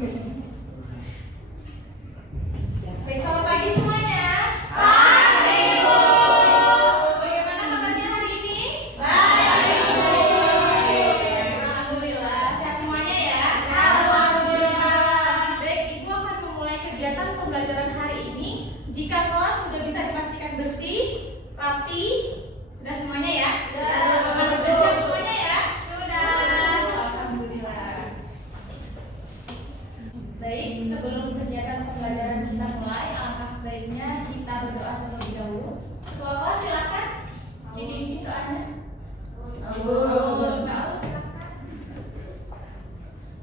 Baik, selamat pagi semuanya. Pagi, Bu. Bagaimana kabarnya hari ini? Baik, Bu. Alhamdulillah, sehat semuanya ya. Alhamdulillah. Baik, Ibu akan memulai kegiatan pembelajaran hari ini. Jika kelas sudah bisa dipastikan bersih, rapi, sudah semuanya ya? Sudah. Sudah siap semuanya ya? Sudah. Alhamdulillah. Baik, sebelum kegiatan pembelajaran kita mulai, alangkah baiknya kita berdoa terlebih dahulu. Ketua kelas silakan dipimpin doanya. Tahu silakan.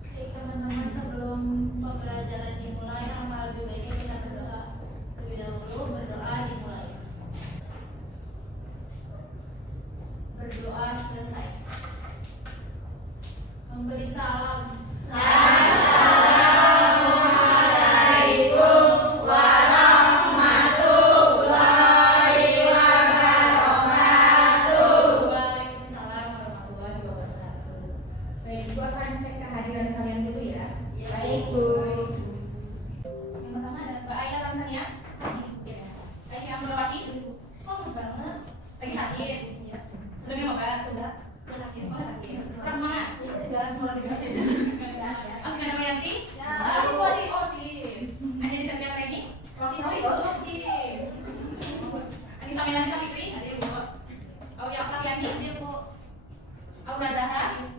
Oke, teman-teman, sebelum pembelajaran dimulai, alangkah lebih baiknya kita berdoa terlebih dahulu. Berdoa dimulai. Berdoa selesai. Memberi salam. Assalamualaikum warahmatullahi wabarakatuh. Waalaikumsalam warahmatullahi wabarakatuh. Baik, Ibu akan cek kehadiran kalian dulu ya. Baik, Bu. Yang pertama ada Mbak Aina Tamsania. Aisyah Amdorwati. Oh, mas banget. Lagi sakit. Sebelumnya mau kan? Udah sakit. Oh, sakit. Kurang semangat. Jalan sholat juga. Alvina Mayanti. Ya. Osis. Anjani Septian Reni. Rotis. Anissa Melanisa Fikri. Hadir, Bu. Aulia Oktaviani. Hadir, Bu. Aura Zahra.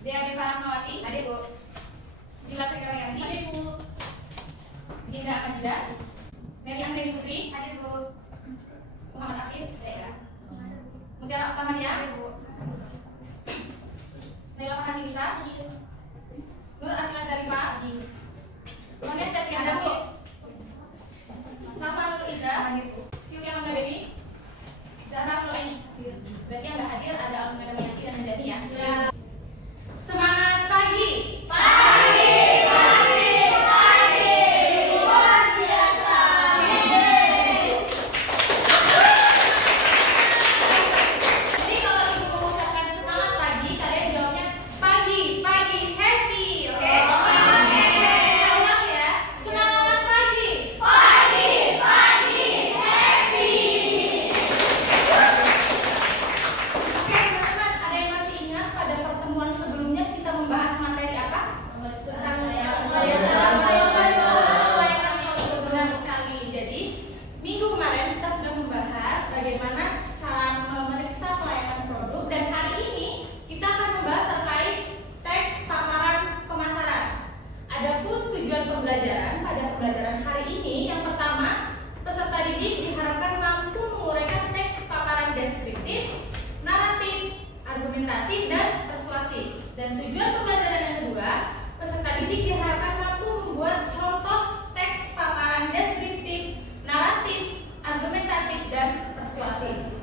Dea Deva Rahmawati. Hadir, Bu. Dila Triayanti. Hadir, Bu. Dinda Majida. Mary Anggreni Putri. Hadir, Bu. Muhammad Akif. Mutiara Oktaviani. Hadir, Bu. Nela Fahani Nisa. Nur Asila Zarifah. Mones Septiana Bu. Safa Nur Iza. Hadir, Bu. Silvia Mangga Dewi. Zahra Nureni. Berarti yang nggak hadir ada Alvina Mayanti dan Anjani ya. Ya. Semangat pagi. Pagi, pagi, pagi. Luar biasa. Jadi kalau ibu mengucapkan semangat pagi, kalian jawabnya pagi, pagi, happy, oke? Oke. Kita ulang ya. Semangat pagi. Pagi, pagi, happy. Oke teman-teman, ada yang masih ingat pada pertemuan sebelumnya kita membahas materi apa? Benar sekali. Jadi minggu kemarin kita sudah membahas bagaimana cara memeriksa pelayanan produk, dan hari ini kita akan membahas terkait teks paparan pemasaran. Adapun tujuan pembelajaran pada pembelajaran hari ini, yang pertama, peserta didik diharapkan mampu menguraikan teks paparan deskriptif, naratif, argumentatif, dan persuasif. Dan tujuan pembelajaran yang kedua, peserta didik diharapkan mampu membuat contoh teks paparan deskriptif, naratif, argumentatif, dan persuasif.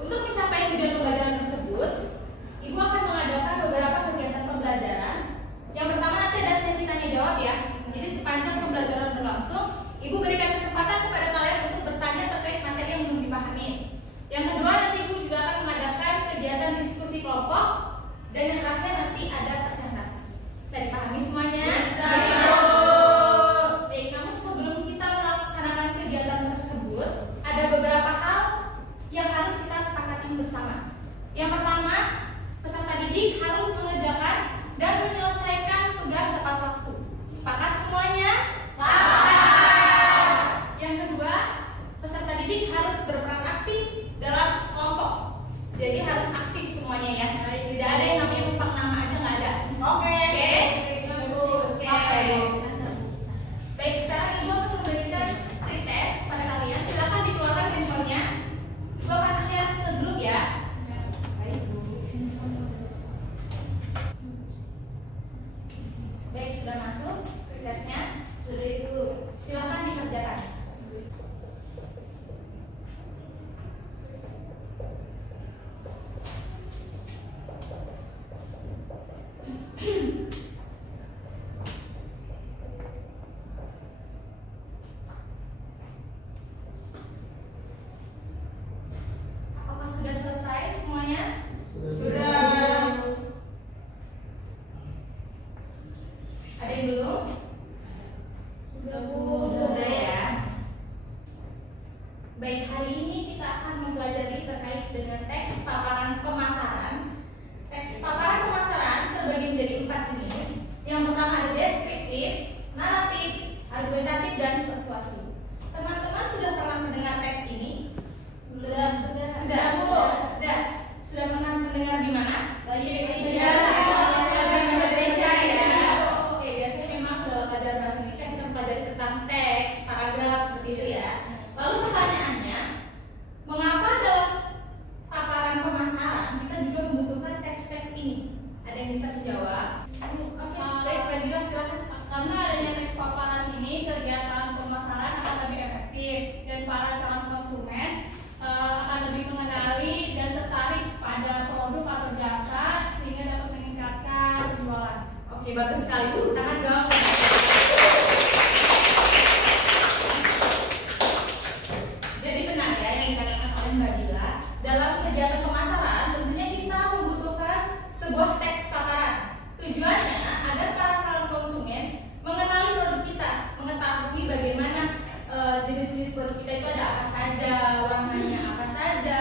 Untuk mencapai tujuan pembelajaran tersebut, Ibu akan mengadakan beberapa kegiatan pembelajaran. Yang pertama nanti ada sesi tanya jawab ya. Jadi sepanjang pembelajaran berlangsung, Ibu berikan kesempatan kepada kalian untuk bertanya terkait materi yang belum dipahami. Yang kedua, nanti Ibu juga akan mengadakan kegiatan diskusi kelompok, dan yang terakhir nanti ada presentasi. Bisa dipahami semuanya? Bisa. Baik, namun sebelum kita melaksanakan kegiatan tersebut, ada beberapa hal yang harus kita sepakati bersama. Yang pertama, peserta didik harus mengerjakan dan menyelesaikan tugas tepat waktu. Sepakat semuanya? Sepakat. Yang kedua, peserta didik harus berperan aktif dalam kelompok. Jadi harus aktif semuanya ya. Tidak ada yang namanya numpang nama aja, nggak ada. Oke. Oke. Baik, sekarang Ibu akan memberikan pretest pada kalian. Silakan dikeluarkan handphonenya. Ibu akan share ke grup ya. Baik, sudah masuk pretestnya. Sudah, Ibu. Silakan dikerjakan. Apakah sudah selesai semuanya? Sudah. bagus sekali Bu, tangan dong. Jadi benar ya yang dikatakan oleh Mbak Dila, dalam kegiatan pemasaran tentunya kita membutuhkan sebuah teks paparan. Tujuannya agar para calon konsumen mengenali produk kita, mengetahui bagaimana jenis-jenis produk kita itu ada apa saja, warnanya apa saja,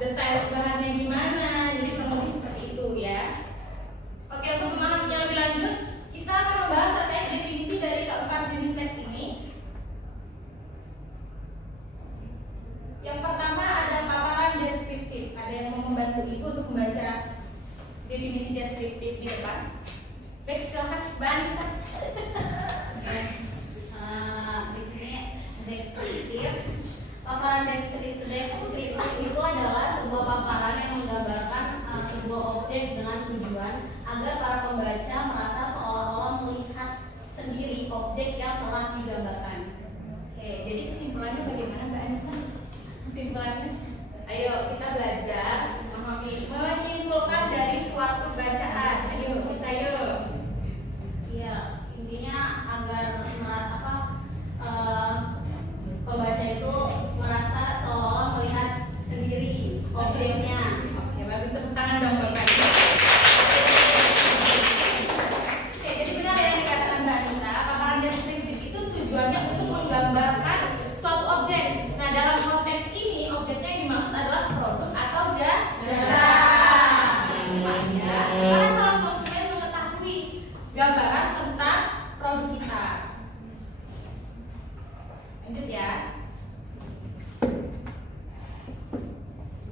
detail bahannya gimana. Jadi kurang lebih seperti itu ya. Oke, untuk memahaminya lebih lanjut, kita akan membahas terkait definisi dari keempat jenis teks ini. Yang pertama ada paparan deskriptif. Ada yang mau membantu Ibu untuk membaca definisi deskriptif di depan? Baik, silakan Mbak Anissa. Di sini deskriptif. Paparan deskriptif itu adalah sebuah paparan yang menggambarkan sebuah objek dengan tujuan agar para pembaca merasa seolah-olah melihat sendiri objek yang telah digambarkan. Oke, jadi kesimpulannya bagaimana Mbak Anissa? Kesimpulannya, ayo kita belajar menyimpulkan dari suatu bacaan. Ayo, bisa yuk. Iya, intinya agar pembaca itu merasa seolah-olah melihat sendiri objeknya. Oke, bagus, tepuk tangan dong Bapak. Oke, jadi benar yang dikatakan Mbak Anissa, paparan deskriptif itu tujuannya untuk menggambarkan suatu objek. Nah, dalam konteks ini objeknya yang dimaksud adalah produk atau jasa. Ya, para calon konsumen mengetahui gambaran tentang produk kita. Lanjut ya.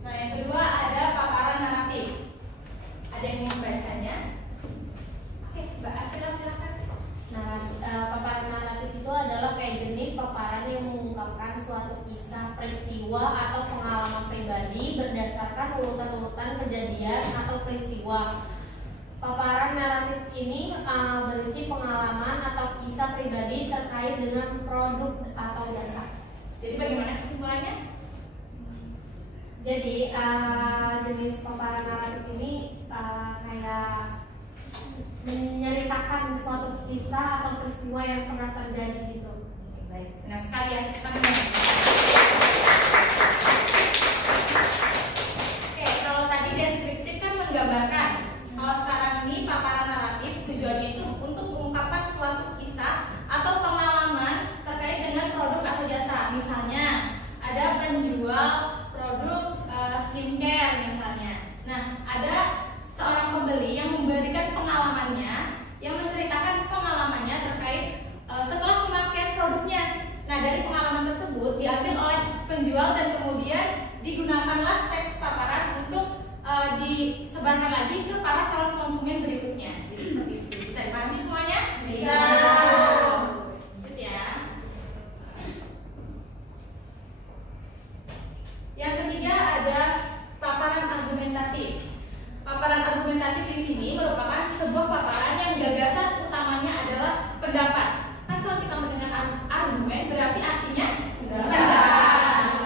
Nah, yang kedua ada paparan naratif. Ada yang mau membacanya? Oke, Mbak Asila silakan. Paparan naratif itu adalah kayak jenis paparan yang mengungkapkan suatu kisah, peristiwa, atau pengalaman pribadi berdasarkan urutan-urutan kejadian atau peristiwa. Paparan naratif ini berisi pengalaman atau kisah pribadi terkait dengan produk atau jasa. Jadi bagaimana kesimpulannya? Jadi jenis paparan naratif ini kayak menceritakan suatu kisah atau peristiwa yang pernah terjadi gitu. Baik, benar sekali ya. Oke, kalau tadi deskriptif kan menggambarkan. Kalau sekarang ini paparan naratif tujuannya itu untuk mengungkapkan suatu kisah atau pengalaman terkait dengan produk atau jasa. Misalnya ada penjual produk skincare misalnya. Nah, ada seorang pembeli yang memberikan pengalamannya, yang menceritakan pengalamannya terkait setelah pemakaian produknya. Nah, dari pengalaman tersebut diambil oleh penjual dan kemudian digunakanlah teks paparan untuk disebarkan lagi ke para calon konsumen berikutnya. Jadi seperti itu. Bisa dipahami semuanya? Bisa. Lanjut ya. Yang ketiga ada paparan argumentatif. Paparan argumentatif di sini merupakan sebuah paparan yang gagasan utamanya adalah pendapat. Kan kalau kita mendengar argumen berarti artinya pendapat.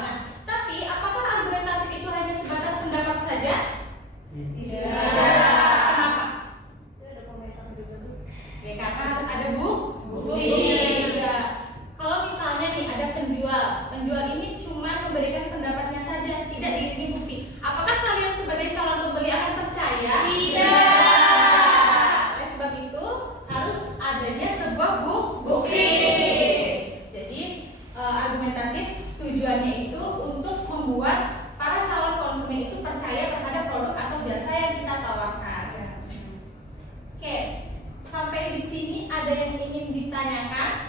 Nah, tapi apakah argumentatif itu hanya sebatas pendapat saja? Tidak. Kenapa? Ada komentar juga tuh. Ya, karena harus ada bukti. Bukti. Ya. Kalau misalnya nih ada penjual ini cuma memberikan pendapatnya saja, tidak diiringi bukti. Apakah kalian sebagai calon pembeli akan percaya? Tidak. Oleh sebab itu harus adanya sebuah bukti. Jadi argumentatif tujuannya itu untuk membuat para calon konsumen itu percaya terhadap produk atau jasa yang kita tawarkan. Oke, sampai di sini ada yang ingin ditanyakan?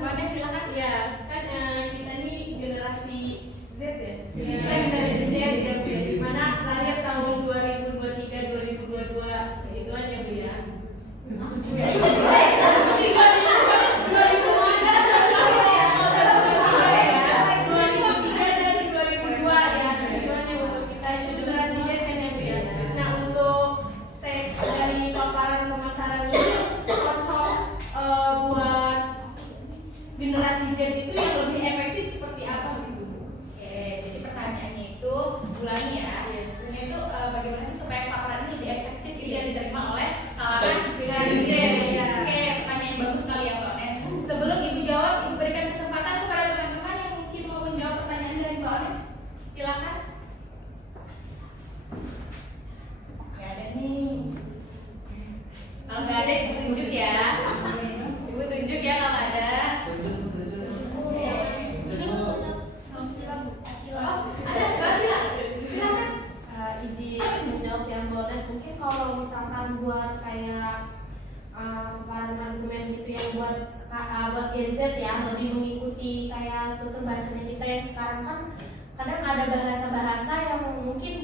Mana silakan ya. Kan kita ini generasi Z ya. Iya. Kita generasi Z ya, Bu. Di mana lahir tahun 2023 2022 segitu aja Bu ya. Nah, untuk teks dari paparan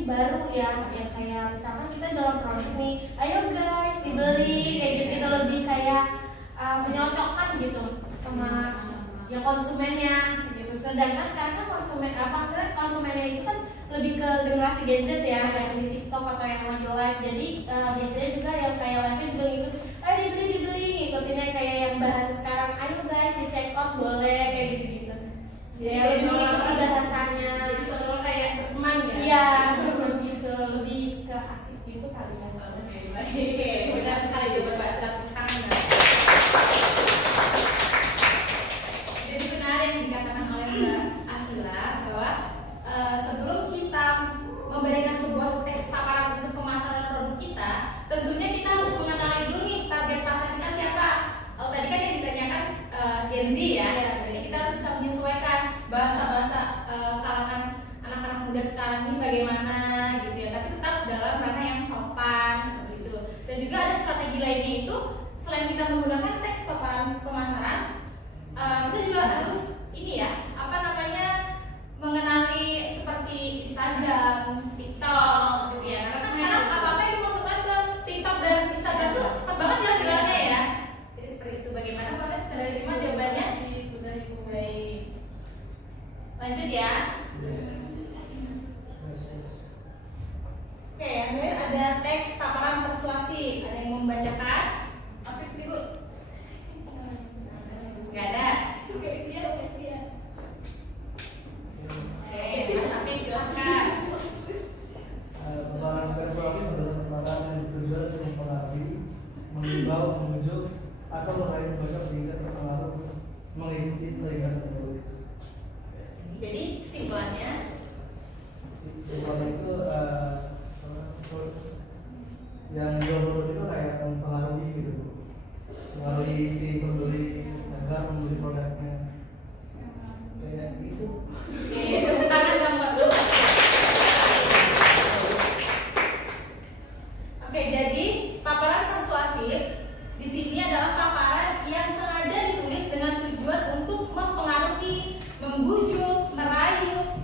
baru ya, yang kayak misalkan kita jualan produk nih, ayo guys dibeli kayak gitu, kita lebih kayak menyocokkan gitu sama ya konsumennya gitu. Sedangkan sekarang kan konsumennya itu kan lebih ke generasi Gen Z ya, yang di TikTok atau yang lagi live. Jadi biasanya juga yang kayak live-nya juga ngikut, ayo dibeli, ngikutinnya kayak yang bahasa sekarang, ayo guys di check out boleh kayak gitu-gitu. Ya, lebih mengikuti bahasanya, Soalnya kayak berteman ya. iya gitu, lebih ke asik gitu kali ya. Oke, benar sekali itu bahasa kangen. Jadi benar yang dikatakan oleh Mbak Asila bahwa sebelum kita memberikan sebuah teks paparan untuk pemasaran produk kita, tentunya kita harus mengenali dulu nih target pasar kita siapa. Tadi kan yang ditanyakan Gen Z ya, jadi kita harus bisa menyesuaikan bahasa-bahasa kalangan anak-anak muda sekarang ini bagaimana gitu ya, tapi tetap dalam ranah yang sopan seperti itu. Dan juga ada strategi lainnya itu, selain kita menggunakan teks paparan pemasaran, kita juga harus ini ya, mengenali seperti Instagram, TikTok gitu ya. Karena sekarang apa-apa yang dimasukkan ke TikTok dan Instagram tuh cepat banget ya jalannya ya. Jadi seperti itu. Bagaimana Pak secara terima jawabannya? Sudah dimulai. Lanjut ya. Oke, kemudian ada teks paparan persuasi. Ada yang mau membacakan? Afif, Ibu. Gak ada. Oke, dia. Oke, Mas Afif silahkan. Paparan persuasi adalah paparan yang bertujuan untuk mempengaruhi, mengimbau, membujuk, atau meraih pembaca sehingga terpengaruh mengikuti telinga penulis. Jadi kesimpulannya itu yang jual produk itu kayak mempengaruhi gitu, mempengaruhi si pembeli agar membeli produknya kayak gitu. oke, tepuk tangan dong buat Mas. Oke, jadi paparan persuasif di sini adalah paparan yang sengaja ditulis dengan tujuan untuk mempengaruhi, membujuk, merayu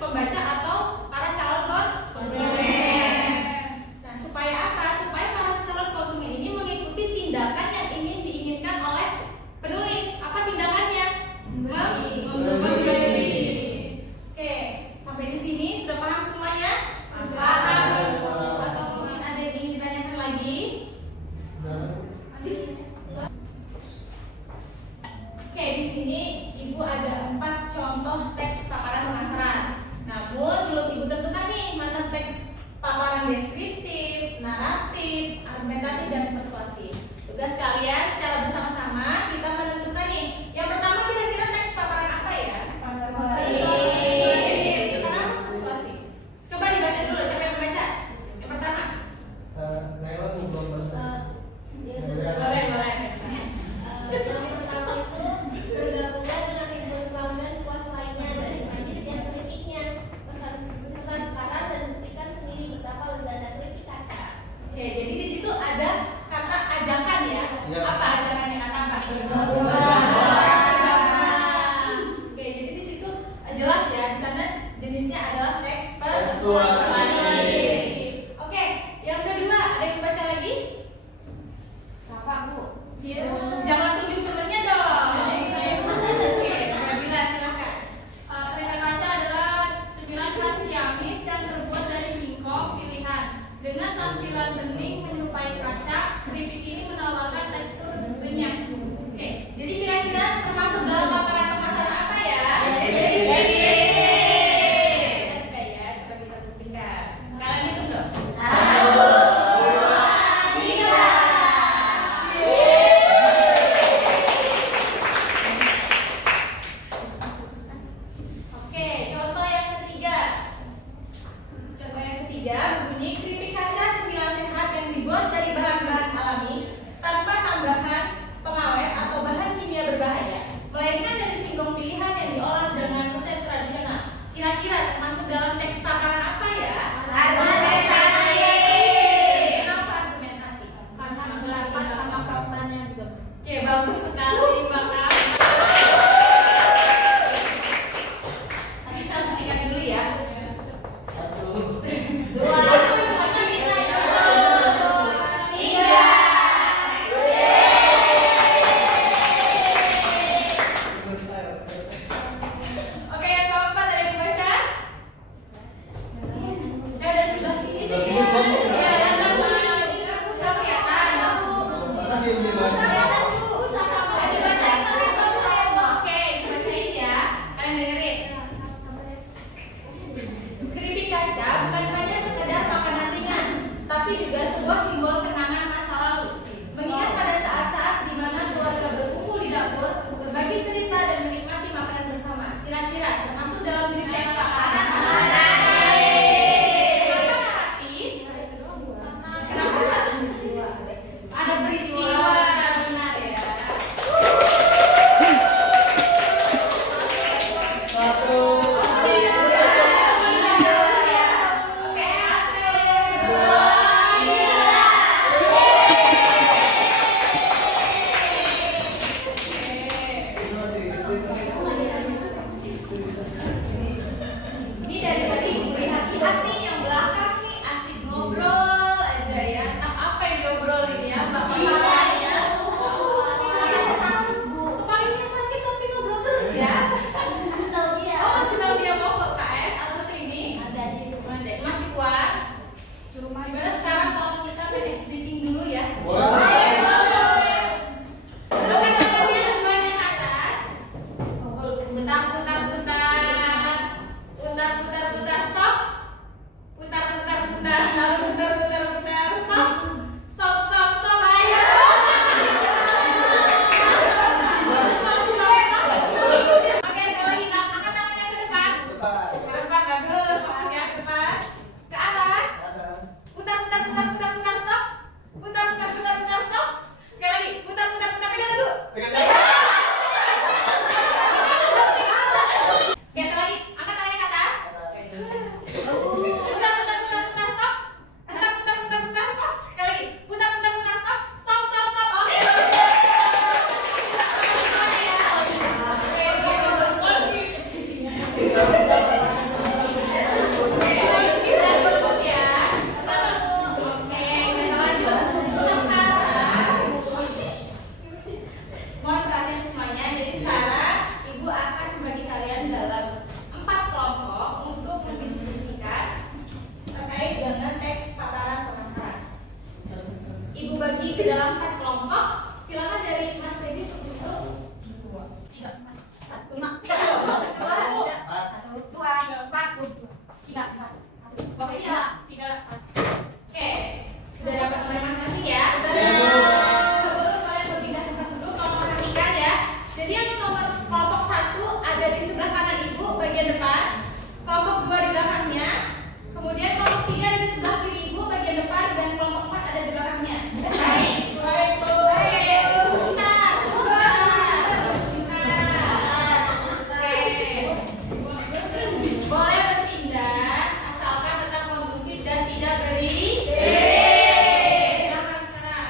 pembaca atau para calon konsumen. Nah, supaya apa? Supaya para calon konsumen ini mengikuti tindakan yang ingin diinginkan oleh penulis. Apa tindakannya? juga sebuah simbol kenangan masa lalu. Mengingat pada saat-saat di mana keluarga berkumpul di dapur, berbagi cerita dan menikmati makanan bersama. Kira-kira termasuk dalam diri teks paparan? Ada peristiwa, benar ya. Ini dari tadi diberi hati-hati yang belakang nih asik ngobrol aja ya. Entah apa yang diobrolin ya, Mbak Kepala ya. Kepalanya sakit tapi ngobrol terus ya. Masih tahu dia. Oh, masih tahu dia mau ke KS atau ini? Ada di rumah deh. Masih kuat? Gimana sekarang kalau kita main ice breaking dulu ya? Dudukkan tangannya keduanya ke atas. Putar, stop. Putar, stop. Ayo. Oke, sekali lagi, angkat tangannya ke depan. Ke depan, bagus. Fokus ya, ke depan. Ke atas. Putar, stop. Putar, stop. Sekali lagi, putar, pegang dulu. Oke, sekali lagi, angkat tangannya ke atas. Putar, stop. Putar, stop. Sekali lagi, putar, stop. Stop. Oke. Mohon perhatian semuanya. Jadi sekarang Ibu akan membagi kalian dalam 4 kelompok untuk mendiskusikan terkait dengan teks paparan pemasaran. Ibu bagi ke dalam 4 kelompok. Silakan dari Mas Devi untuk 3. Oke, sudah dapat nomor masing-masing ya. Sebelum kalian berpindah tempat duduk, kalau perhatikan ya. Jadi yang nomor kelompok 1 ada di sebelah kanan Ibu bagian depan, kelompok 2 di belakangnya, kemudian kelompok 3 ada di sebelah kiri Ibu bagian depan, dan kelompok 4 ada di belakangnya. Baik. Boleh berpindah asalkan tetap kondusif dan tidak berisik. Silakan sekarang.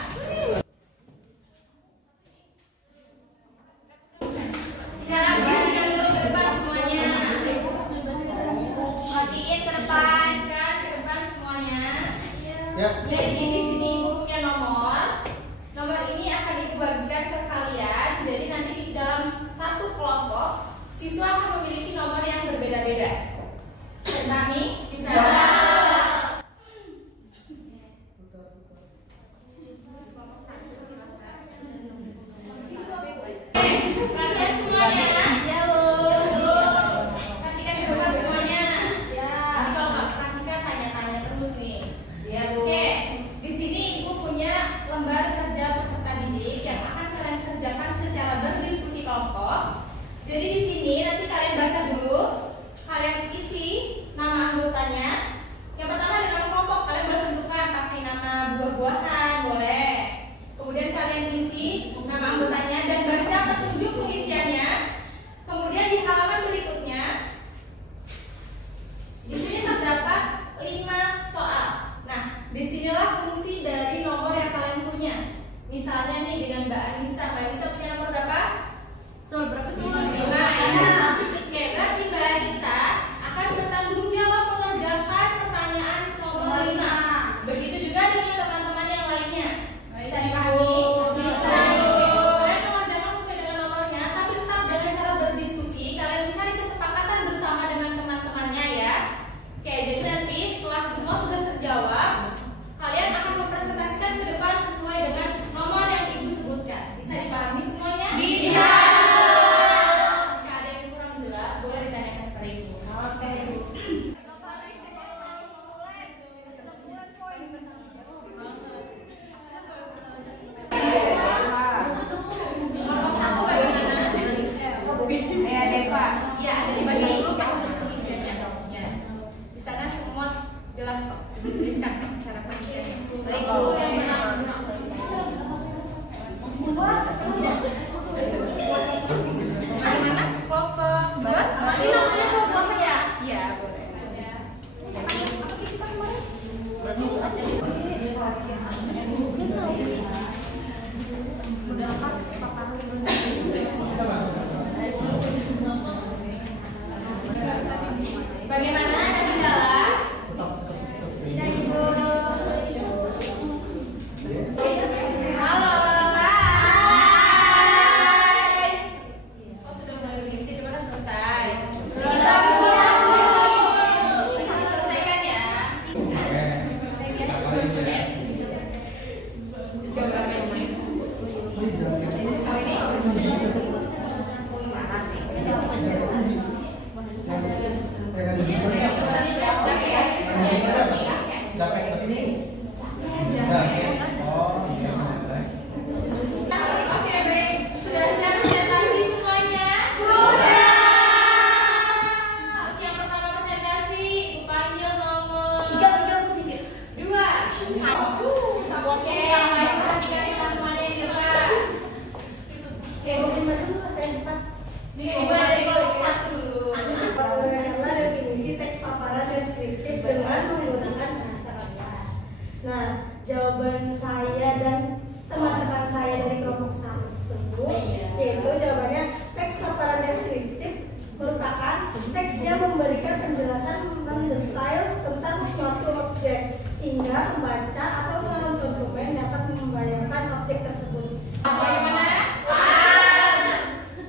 Sekarang perhatikan dulu ke depan semuanya. Perhatiin ke depan, kan ke depan semuanya. Jadi di sini Ibu punya nomor. Nomor ini akan Ibu bagikan ke kalian. Jadi nanti di dalam satu kelompok siswa akan memiliki nomor yang berbeda-beda. Tentang bisa. Perhatian semuanya. Perhatikan ke depan semuanya. Nanti kalau nggak perhatikan tanya-tanya terus nih. Oke, di sini Ibu punya lembar kerja peserta didik yang akan kalian kerjakan secara berdiskusi kelompok. Jadi di sini nanti kalian baca dulu, kalian isi nama anggotanya. Yang pertama dalam kelompok kalian boleh tentukan pakai nama buah-buahan, boleh. Kemudian kalian isi nama anggotanya dan baca petunjuk pengisiannya. Kemudian di halaman berikutnya, di sini terdapat 5 soal. Nah, disinilah fungsi dari nomor yang kalian punya. Misalnya nih dengan Mbak Anissa punya nomor berapa? Berapa sih? 5 ya. Oke, berarti Mbak Anissa akan bertanggung jawab mengerjakan pertanyaan nomor 5. Begitu juga dengan teman-teman yang lainnya. Bisa dipahami? Bisa. Kalian mengerjakan sesuai dengan nomornya, tapi tetap dengan cara berdiskusi. Kalian mencari kesepakatan bersama dengan teman-temannya ya. Oke, jadi nanti setelah semua sudah terjawab, kalian akan mempresentasikan ke depan sesuai dengan nomor yang Ibu sebutkan. Bisa dipahami semuanya? Bisa. Jika ada yang kurang jelas, boleh ditanyakan kepada Ibu. Oke. Iya, boleh. Bagaimana? Ada kendala? Halo. Hai. Oh, sudah mulai berisi, gimana selesai? Selesaikan ya. Coba yang main. Oke, baik. Sudah siap presentasi semuanya? Sudah. Untuk yang pertama presentasi, Ibu panggil nomor 2. Oke, baik, perhatikan teman-teman yang di depan. Oke, dimulai dari kelompok 1 dulu. Bagaimana definisi teks paparan deskriptif dengan menggunakan bahasa rakyat? Nah, jawaban saya dan teman-teman saya dari kelompok 1 yaitu jawabannya teks paparan deskriptif merupakan teks yang memberikan penjelasan mendetail tentang suatu objek sehingga pembaca atau calon konsumen dapat membayangkan objek tersebut. Bagaimana?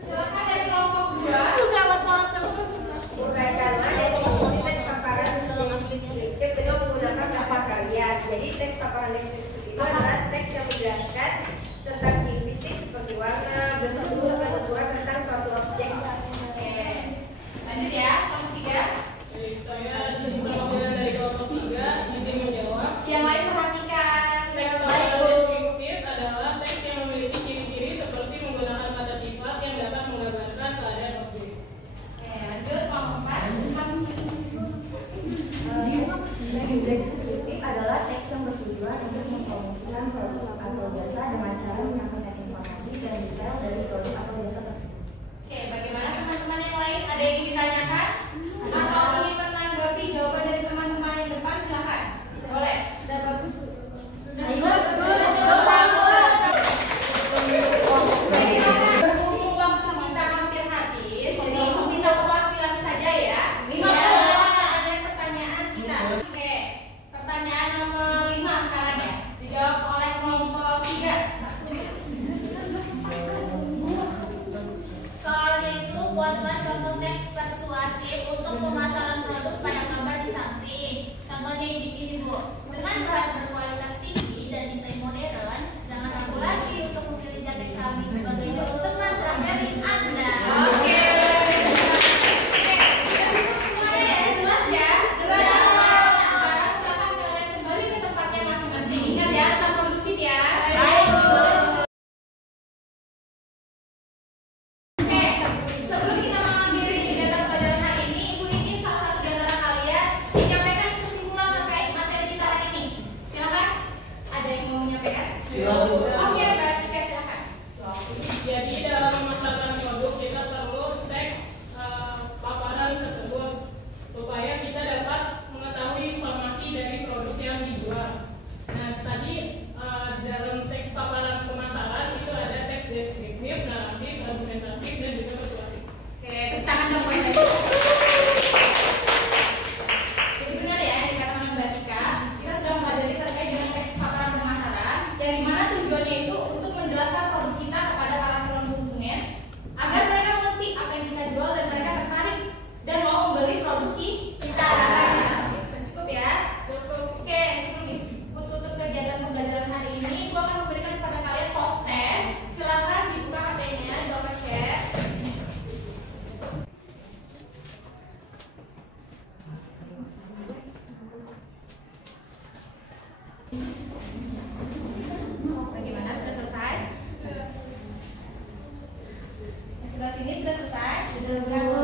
Silakan dari kelompok 2. Uraikanlah definisi teks paparan deskriptif dengan menggunakan bahasa kalian. Jadi teks paparan deskriptif itu adalah teks yang menjelaskan tentang ciri fisik seperti warna, bentuk, serta tujuan tentang suatu objek. Oke. Lanjut ya, kelompok 3. Saya perwakilan dari kelompok 3 izin menjawab. Yang lain perhatikan. Teks paparan deskriptif adalah teks yang memiliki ciri-ciri seperti menggunakan kata sifat yang dapat menggambarkan keadaan objek. Oke, lanjut kelompok 4. Teks deskriptif adalah teks yang bertujuan untuk mempromosikan produk atau jasa dengan cara menyampaikan informasi dan detail dari produk atau jasa tersebut. Oke, bagaimana teman-teman yang lain? Ada yang ingin ditanyakan? Atau ingin menanggapi jawaban dari teman-teman yang depan? Silakan. Boleh. Sudah bagus. Berhubung waktu kita hampir habis, jadi minta perwakilan saja ya. 5 ada pertanyaan kita. Oke, pertanyaan nomor 5 sekarang ya. Dijawab oleh kelompok 3. Soalnya itu buatlah contoh teks persuasif untuk pemasaran produk pada gambar di samping. Contohnya ini Bu. Dengan bahan berkualitas tinggi dan desain modern, jangan ragu lagi untuk memilih jaket kami sebagai teman terakhir Anda. Oke. Semuanya ya, jelas ya? Jelas. Sekarang silakan kalian kembali ke tempatnya masing-masing. Ingat ya, tetap kondusif ya. Baik, Bu. Oke, sebelum kita mengakhiri kegiatan pelajaran hari ini, Ibu ingin salah satu dari antara kalian menyampaikan kesimpulan terkait materi kita hari ini. Silakan. Ada yang mau menyampaikan? Silakan. Oke, baik, Ika, silakan. Jadi dalam memasarkan produk kita perlu teks paparan tersebut supaya kita dapat mengetahui informasi dari produk yang dijual. Nah tadi dalam teks paparan pemasaran itu ada teks deskriptif, naratif, argumentatif, dan juga persuasif. Oke, tepuk tangan dong buat saya. Jadi benar ya yang dikatakan Mbak Tika, kita sudah mempelajari terkait dengan teks paparan pemasaran, yang dimana tujuannya itu untuk menjelaskan produk kita kepada para calon konsumen agar mereka mengerti apa yang kita jual dan mereka tertarik dan mau membeli produk kita. Oke, cukup ya. Oke, sebelum Ibu tutup kegiatan pembelajaran hari ini, Ibu akan memberikan kepada kalian post test. Silakan dibuka HP-nya, coba share. Bagaimana? Sudah selesai? Yang sebelah sini sudah selesai? Sudah.